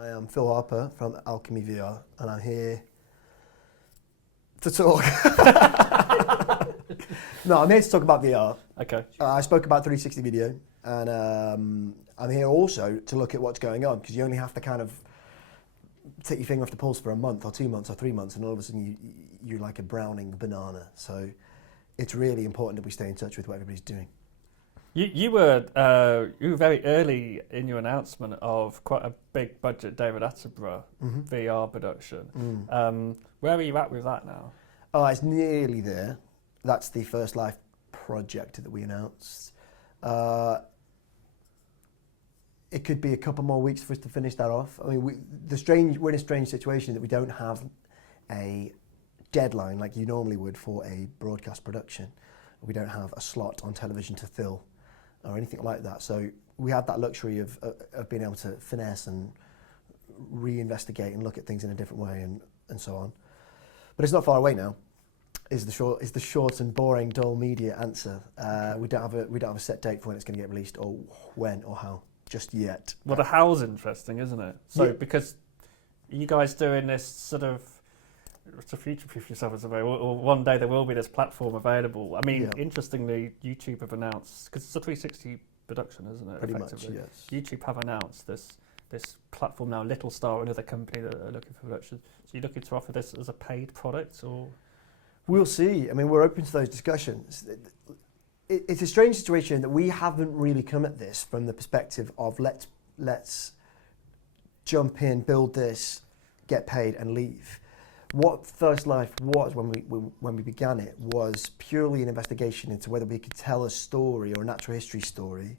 I am Phil Harper from Alchemy VR, and I'm here to talk. No, I'm here to talk about VR. Okay. I spoke about 360 video, and I'm here also to look at what's going on, because you only have to kind of take your finger off the pulse for a month or 2 months or 3 months, and all of a sudden you're like a browning banana. So it's really important that we stay in touch with what everybody's doing. You were very early in your announcement of quite a big budget David Attenborough VR production. Where are you at with that now? Oh, it's nearly there. That's the First Life project that we announced. It could be a couple more weeks for us to finish that off. I mean, we're in a strange situation that we don't have a deadline like you normally would for a broadcast production. We don't have a slot on television to fill or anything like that. So we have that luxury of being able to finesse and reinvestigate and look at things in a different way and so on. But it's not far away now. Is the short and boring, dull media answer. We don't have a set date for when it's going to get released, or when or how, just yet. Well, the how's interesting, isn't it? So Yeah. because you guys doing this sort of to future-proof yourself as a way, or one day there will be this platform available. I mean, Interestingly, YouTube have announced, because it's a 360 production, isn't it? Pretty much, yes. YouTube have announced this platform now. Little Star, another company that are looking for production. So you're looking to offer this as a paid product, or? We'll see. I mean, we're open to those discussions. It's a strange situation that we haven't really come at this from the perspective of let's jump in, build this, get paid, and leave. What First Life was when we began it was purely an investigation into whether we could tell a story or a natural history story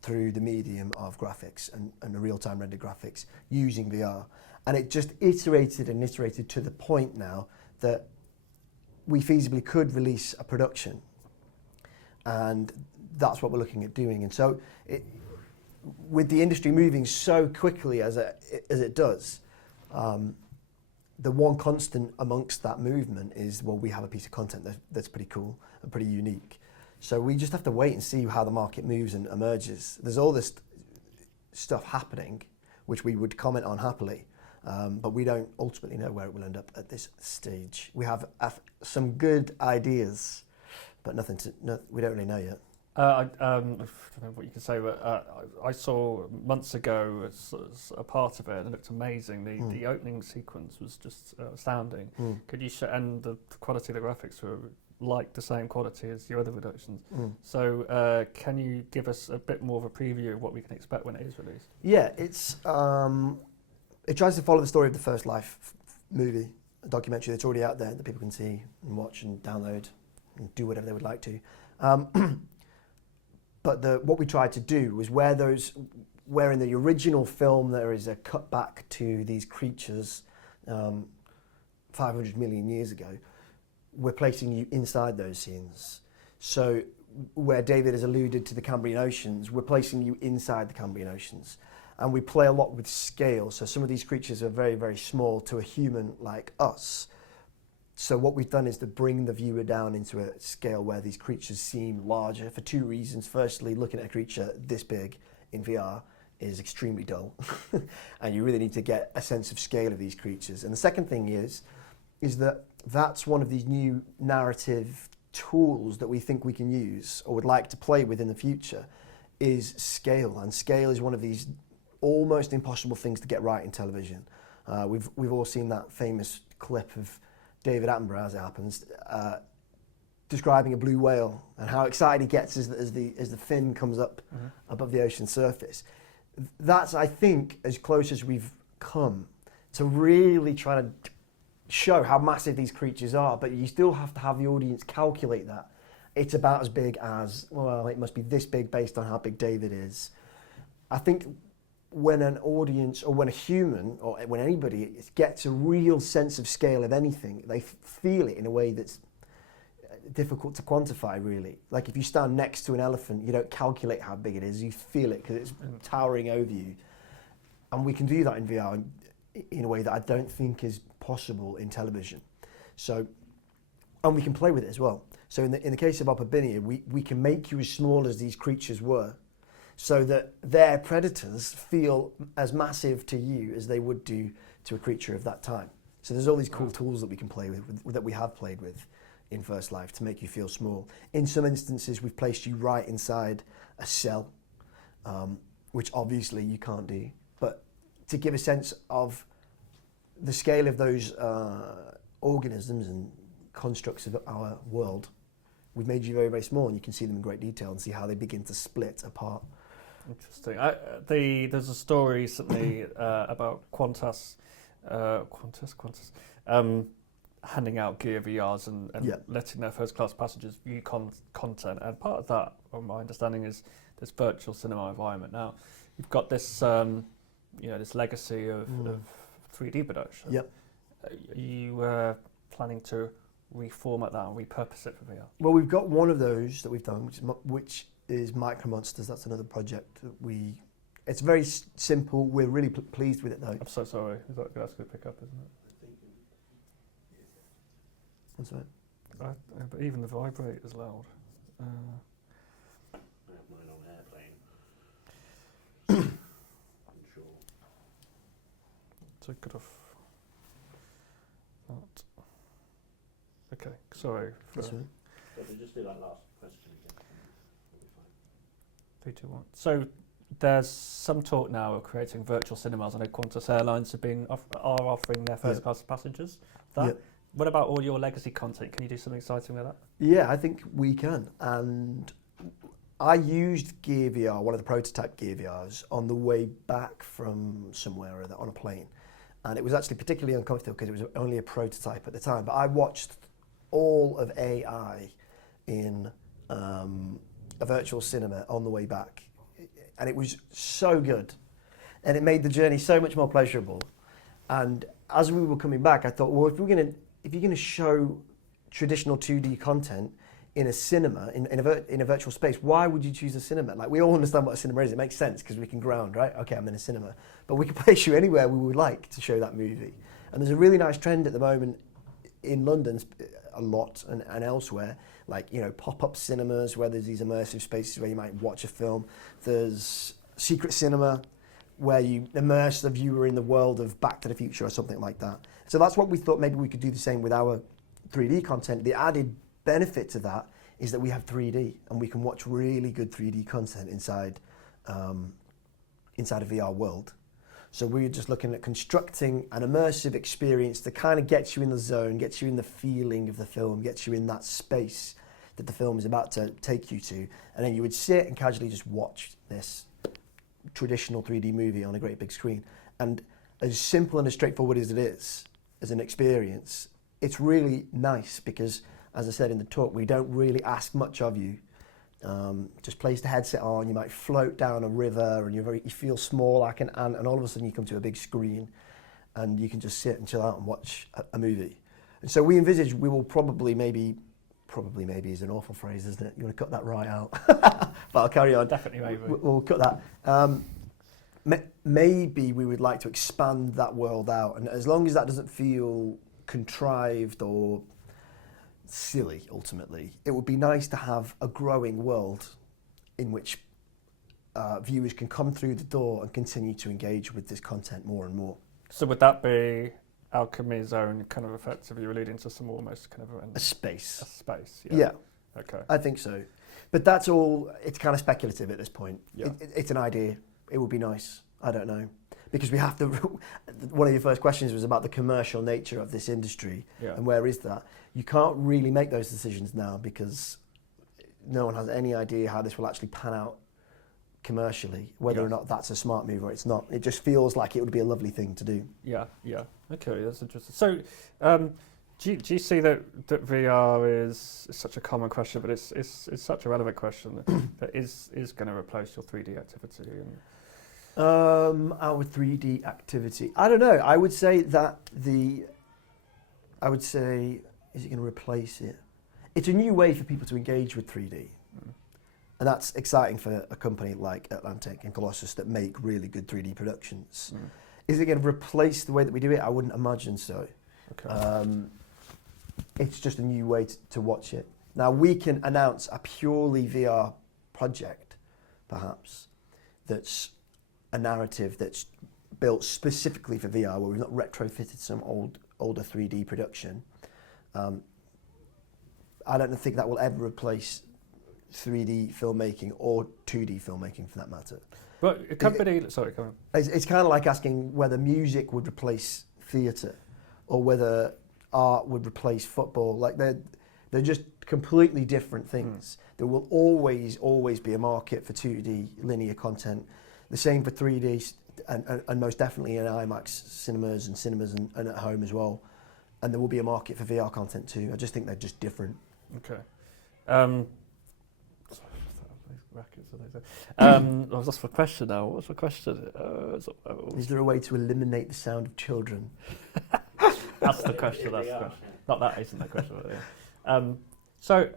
through the medium of graphics and the real-time rendered graphics using VR. And it just iterated and iterated to the point now that we feasibly could release a production. And that's what we're looking at doing. And so with the industry moving so quickly as it does, the one constant amongst that movement is, well, we have a piece of content that's pretty cool and pretty unique. So we just have to wait and see how the market moves and emerges. There's all this stuff happening, which we would comment on happily, but we don't ultimately know where it will end up at this stage. We have some good ideas, but we don't really know yet. I don't know what you can say, but I saw months ago as a part of it, and it looked amazing. The opening sequence was just astounding. Could you and the quality of the graphics were like the same quality as your other productions. So can you give us a bit more of a preview of what we can expect when it is released? Yeah, it tries to follow the story of the First Life movie, a documentary that's already out there that people can see and watch and download and do whatever they would like to. But what we tried to do was where in the original film there is a cut back to these creatures 500 million years ago, we're placing you inside those scenes. So where David has alluded to the Cambrian Oceans, we're placing you inside the Cambrian Oceans. And we play a lot with scale. So some of these creatures are very, very small to a human like us. So what we've done is to bring the viewer down into a scale where these creatures seem larger for two reasons. Firstly, looking at a creature this big in VR is extremely dull. And you really need to get a sense of scale of these creatures. And the second thing is that that's one of these new narrative tools that we think we can use or would like to play with in the future is scale. And scale is one of these almost impossible things to get right in television. We've all seen that famous clip of David Attenborough, as it happens, describing a blue whale and how excited he gets as the fin comes up above the ocean surface. That's, I think, as close as we've come to really trying to show how massive these creatures are, but you still have to have the audience calculate that. It's about as big as, well, it must be this big based on how big David is. I think when an audience or when a human or when anybody gets a real sense of scale of anything, they feel it in a way that's difficult to quantify, really. Like if you stand next to an elephant, you don't calculate how big it is, you feel it because it's towering over you. And we can do that in VR in a way that I don't think is possible in television. So, and we can play with it as well. So in the case of Harper, we can make you as small as these creatures were. so that their predators feel as massive to you as they would do to a creature of that time. So there's all these cool tools that we can play with, that we have played with in First Life to make you feel small. In some instances, we've placed you right inside a cell, which obviously you can't do. But to give a sense of the scale of those organisms and constructs of our world, we've made you very, very small, and you can see them in great detail and see how they begin to split apart. Interesting. There's a story recently about Qantas handing out Gear VRs and letting their first-class passengers view content. And part of that, from my understanding, is this virtual cinema environment. Now, you've got this, this legacy of 3D production. Yep. Are you planning to reformat that and repurpose it for VR? Well, we've got one of those that we've done, which is Micro Monsters. That's another project that it's very simple. We're really pleased with it, though. I'm so sorry. That's going to pick up, isn't it? That's right. But even the vibrate is loud. I have mine on airplane. I'm sure. So good off that. Okay, sorry. That's right. So if we just do that last question again, we'll be fine. 3, 2, 1. So there's some talk now of creating virtual cinemas. I know Qantas Airlines are offering their first class passengers that. Yep. What about all your legacy content? Can you do something exciting with that? Yeah, I think we can. And I used Gear VR, one of the prototype Gear VRs, on the way back from somewhere or other on a plane. And it was actually particularly uncomfortable because it was only a prototype at the time. But I watched all of AI in a virtual cinema on the way back. And it was so good. And it made the journey so much more pleasurable. And as we were coming back, I thought, well, if you're going to show traditional 2D content in a cinema, in a virtual space, why would you choose a cinema? Like, we all understand what a cinema is. It makes sense because we can ground, right? Okay, I'm in a cinema. But we can place you anywhere we would like to show that movie. And there's a really nice trend at the moment in London, a lot, and elsewhere, like, pop-up cinemas where there's these immersive spaces where you might watch a film. There's secret cinema where you immerse the viewer in the world of Back to the Future or something like that. So that's what we thought maybe we could do the same with our 3D content. The added benefit to that is that we have 3D and we can watch really good 3D content inside a VR world. So we're just looking at constructing an immersive experience that kind of gets you in the zone, gets you in the feeling of the film, gets you in that space that the film is about to take you to. And then you would sit and casually just watch this traditional 3D movie on a great big screen. And as simple and as straightforward as it is, as an experience, it's really nice because, as I said in the talk, we don't really ask much of you. Just place the headset on, you might float down a river and you feel small like an ant, and all of a sudden you come to a big screen and you can just sit and chill out and watch a movie. And so we envisage we will probably maybe is an awful phrase, isn't it? You want to cut that right out. But I'll carry on. Definitely maybe. We'll cut that. Maybe we would like to expand that world out, and as long as that doesn't feel contrived or silly, ultimately, it would be nice to have a growing world in which viewers can come through the door and continue to engage with this content more and more. So would that be Alchemy's own kind of effectively alluding to some almost kind of a space? A space, yeah. Okay. I think so. But that's all, it's kind of speculative at this point. Yeah. It's an idea. It would be nice. I don't know. Because we have to, one of your first questions was about the commercial nature of this industry and where is that? You can't really make those decisions now because no one has any idea how this will actually pan out commercially, whether or not that's a smart move or it's not. It just feels like it would be a lovely thing to do. Yeah. Okay, that's interesting. So, do you see that VR is such a common question, but it's such a relevant question that is going to replace your 3D activity? Our 3D activity. I don't know. I would say, is it going to replace it? It's a new way for people to engage with 3D. And that's exciting for a company like Atlantic and Colossus that make really good 3D productions. Is it going to replace the way that we do it? I wouldn't imagine so. Okay. It's just a new way to watch it. Now, we can announce a purely VR project, perhaps, that's a narrative that's built specifically for VR, where we've not retrofitted some older 3D production. I don't think that will ever replace 3D filmmaking or 2D filmmaking, for that matter. But a company, sorry, come on. It's kind of like asking whether music would replace theatre or whether art would replace football. Like they're just completely different things. There will always be a market for 2D linear content. The same for 3D, and most definitely in IMAX cinemas and at home as well. And there will be a market for VR content too. I just think they're just different. Okay. I was asked for a question now. What was the question? Is there a way to eliminate the sound of children? That's the question. That's the question. Not that isn't the question. But yeah. So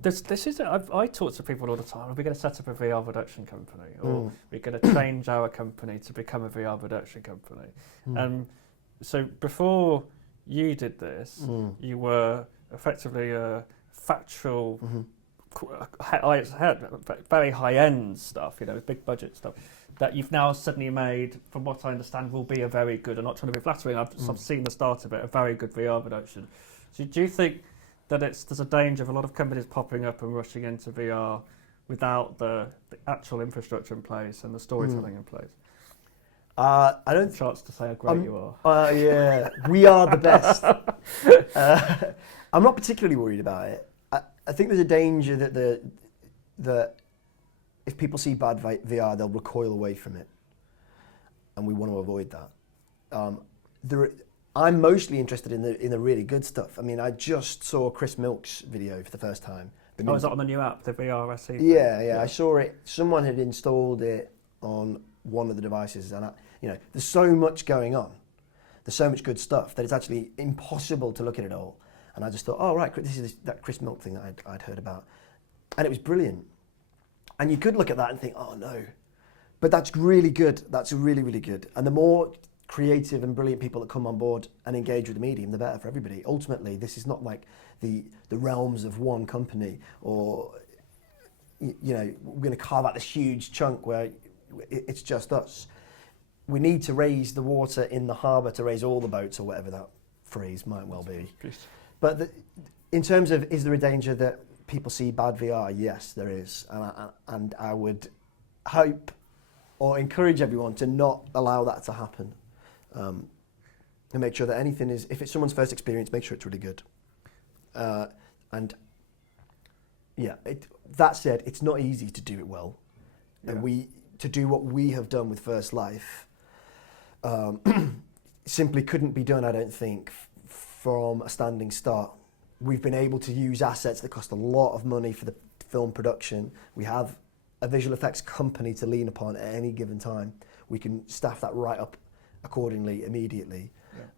this is. I talk to people all the time. Are we going to set up a VR production company, or we're going to change our company to become a VR production company? So before you did this, you were effectively a factual. Very high-end stuff, big budget stuff, that you've now suddenly made, from what I understand, will be a very good, I'm not trying to be flattering, I've seen the start of it, a very good VR production. So do you think that there's a danger of a lot of companies popping up and rushing into VR without the actual infrastructure in place and the storytelling in place? I don't. Chance to say how great you are. Yeah, we are the best. I'm not particularly worried about it. I think there's a danger that if people see bad VR, they'll recoil away from it, and we want to avoid that. I'm mostly interested in the really good stuff. I mean, I just saw Chris Milk's video for the first time. Is that on the new app, the VR SE? Yeah, I saw it. Someone had installed it on one of the devices, and there's so much going on. There's so much good stuff that it's actually impossible to look at it all. And I just thought, oh, right, this is that Chris Milk thing that I'd heard about. And it was brilliant. And you could look at that and think, oh, no. But that's really good. That's really, really good. And the more creative and brilliant people that come on board and engage with the medium, the better for everybody. Ultimately, this is not like the realms of one company or, we're going to carve out this huge chunk where it's just us. We need to raise the water in the harbour to raise all the boats, or whatever that phrase might well be. But in terms of, is there a danger that people see bad VR? Yes, there is. And I would hope or encourage everyone to not allow that to happen. And make sure that anything is, if it's someone's first experience, make sure it's really good. And yeah, that said, it's not easy to do it well. Yeah. And to do what we have done with First Life simply couldn't be done, I don't think, from a standing start. We've been able to use assets that cost a lot of money for the film production. We have a visual effects company to lean upon at any given time. We can staff that right up accordingly immediately.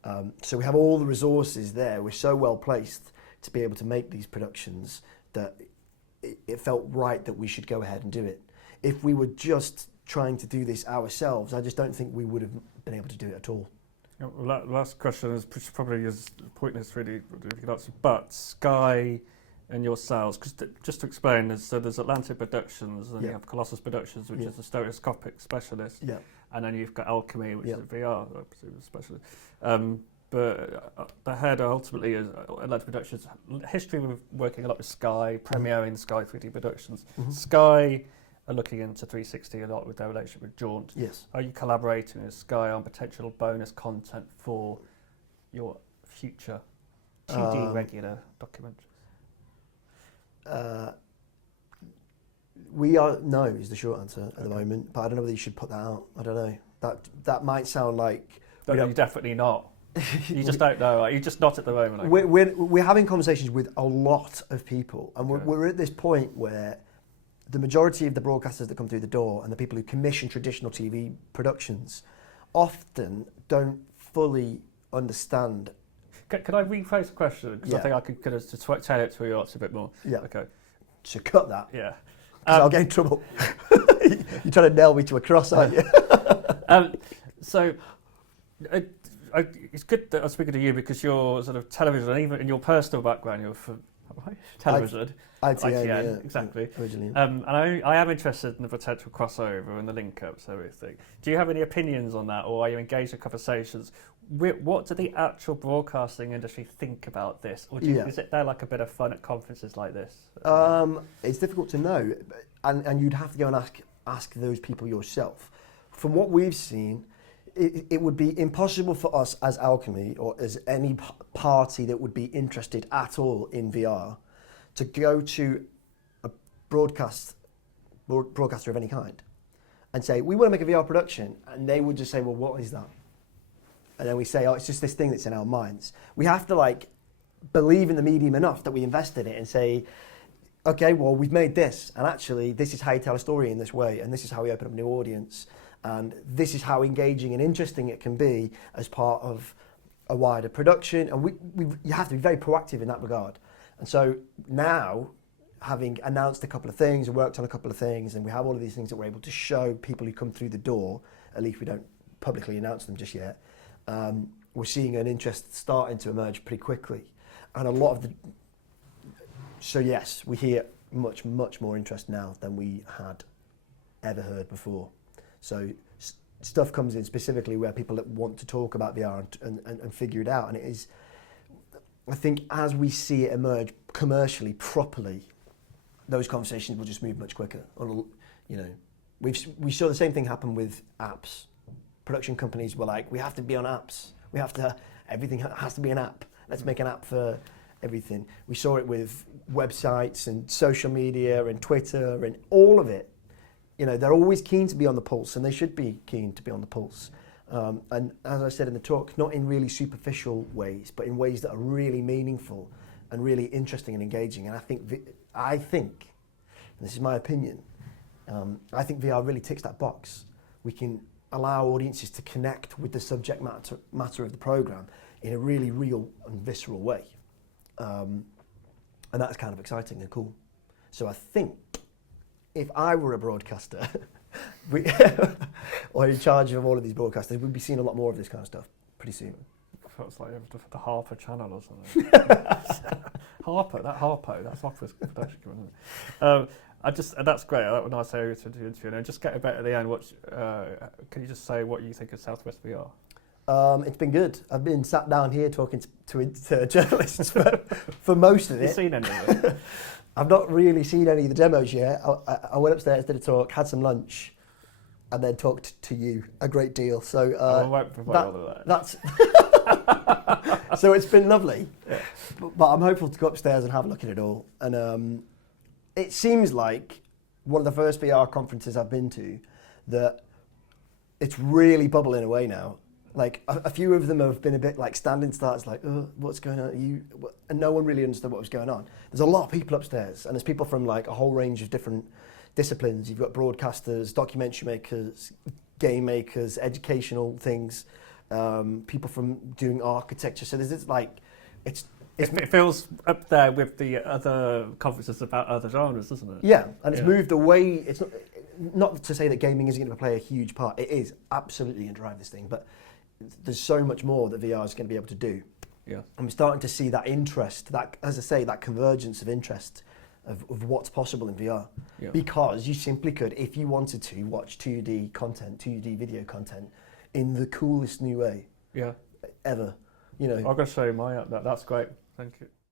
Yeah. So we have all the resources there. We're so well placed to be able to make these productions that it felt right that we should go ahead and do it. If we were just trying to do this ourselves, I just don't think we would have been able to do it at all. Well, last question is probably as pointless, really, if you could answer. But Sky and yourselves, because just to explain, there's Atlantic Productions, and you have Colossus Productions, which is a stereoscopic specialist, and then you've got Alchemy, which is a VR specialist. But the head ultimately is Atlantic Productions. History with working a lot with Sky, premiering Sky 3D Productions. Sky are looking into 360 a lot with their relationship with Jaunt. Yes. Are you collaborating with Sky on potential bonus content for your future 2D regular documentaries? We are no is the short answer at the moment, but I don't know whether you should put that out. I don't know. That might sound like you're definitely not. You just don't know. You're just not at the moment. We're having conversations with a lot of people, and we're at this point where the majority of the broadcasters that come through the door and the people who commission traditional TV productions often don't fully understand. Can I rephrase the question? Because I think I could just tailor it to your answer a bit more. Yeah. Okay. So cut that. Yeah. I'll get in trouble. You're trying to nail me to a cross, aren't you? So it's good that I'm speaking to you, because your sort of television, and even in your personal background, you're right? Television. ITN, yeah, exactly. Originally. And I am interested in the potential crossover and the link-ups and everything. Do you have any opinions on that, or are you engaged in conversations? What do the actual broadcasting industry think about this? Or is it there like a bit of fun at conferences like this? It's difficult to know, and you'd have to go and ask those people yourself. From what we've seen, it would be impossible for us as Alchemy or as any party that would be interested at all in VR to go to a broadcaster of any kind and say, we want to make a VR production, and they would just say, well, what is that? And then we say, oh, it's just this thing that's in our minds. We have to believe in the medium enough that we invest in it and say, okay, well, we've made this, and actually this is how you tell a story in this way, and this is how we open up a new audience, and this is how engaging and interesting it can be as part of a wider production. And you have to be very proactive in that regard. And so now, having announced a couple of things and worked on a couple of things, and we have all of these things that we're able to show people who come through the door, at least we don't publicly announce them just yet, we're seeing an interest starting to emerge pretty quickly. And a lot of so yes, we hear much, much more interest now than we had ever heard before. So stuff comes in specifically where people that want to talk about VR and figure it out. And it is, I think, as we see it emerge commercially, properly, those conversations will just move much quicker. We saw the same thing happen with apps. Production companies were like, we have to be on apps. Everything has to be an app. Let's make an app for everything. We saw it with websites and social media and Twitter and all of it. They're always keen to be on the pulse, and they should be keen to be on the pulse. And as I said in the talk, not in really superficial ways, but in ways that are really meaningful and really interesting and engaging. And I think, and this is my opinion, I think VR really ticks that box. We can allow audiences to connect with the subject matter of the program in a really real and visceral way. And that's kind of exciting and cool. So I think if I were a broadcaster or in charge of all of these broadcasters, we'd be seeing a lot more of this kind of stuff pretty soon. Feels like the Harper channel or something. Harper, that's Harper's production, isn't it? That's great. That was a nice area to do interview. And just get a bit at the end. Can you just say what you think of SouthWest VR? It's been good. I've been sat down here talking to journalists for most of it. Have you seen any of it? I've not really seen any of the demos yet. I went upstairs, did a talk, had some lunch, and then talked to you a great deal. So I won't provide all of that. That's so it's been lovely. Yeah. But I'm hopeful to go upstairs and have a look at it all. And it seems like one of the first VR conferences I've been to that it's really bubbling away now. Like a few of them have been a bit like standing starts, like, oh, what's going on? And no one really understood what was going on. There's a lot of people upstairs, and there's people from like a whole range of different disciplines. You've got broadcasters, documentary makers, game makers, educational things, people from doing architecture. So there's this it feels up there with the other conferences about other genres, doesn't it? Yeah, and it's moved away. It's not to say that gaming isn't going to play a huge part. It is absolutely going to drive this thing, but there's so much more that VR is going to be able to do. Yeah. And we're starting to see that interest, that, as I say, that convergence of interest of what's possible in VR. Yeah. Because you simply could, if you wanted to, watch 2D content, 2D video content in the coolest new way ever. I'm going to show you my app. That's great. Thank you.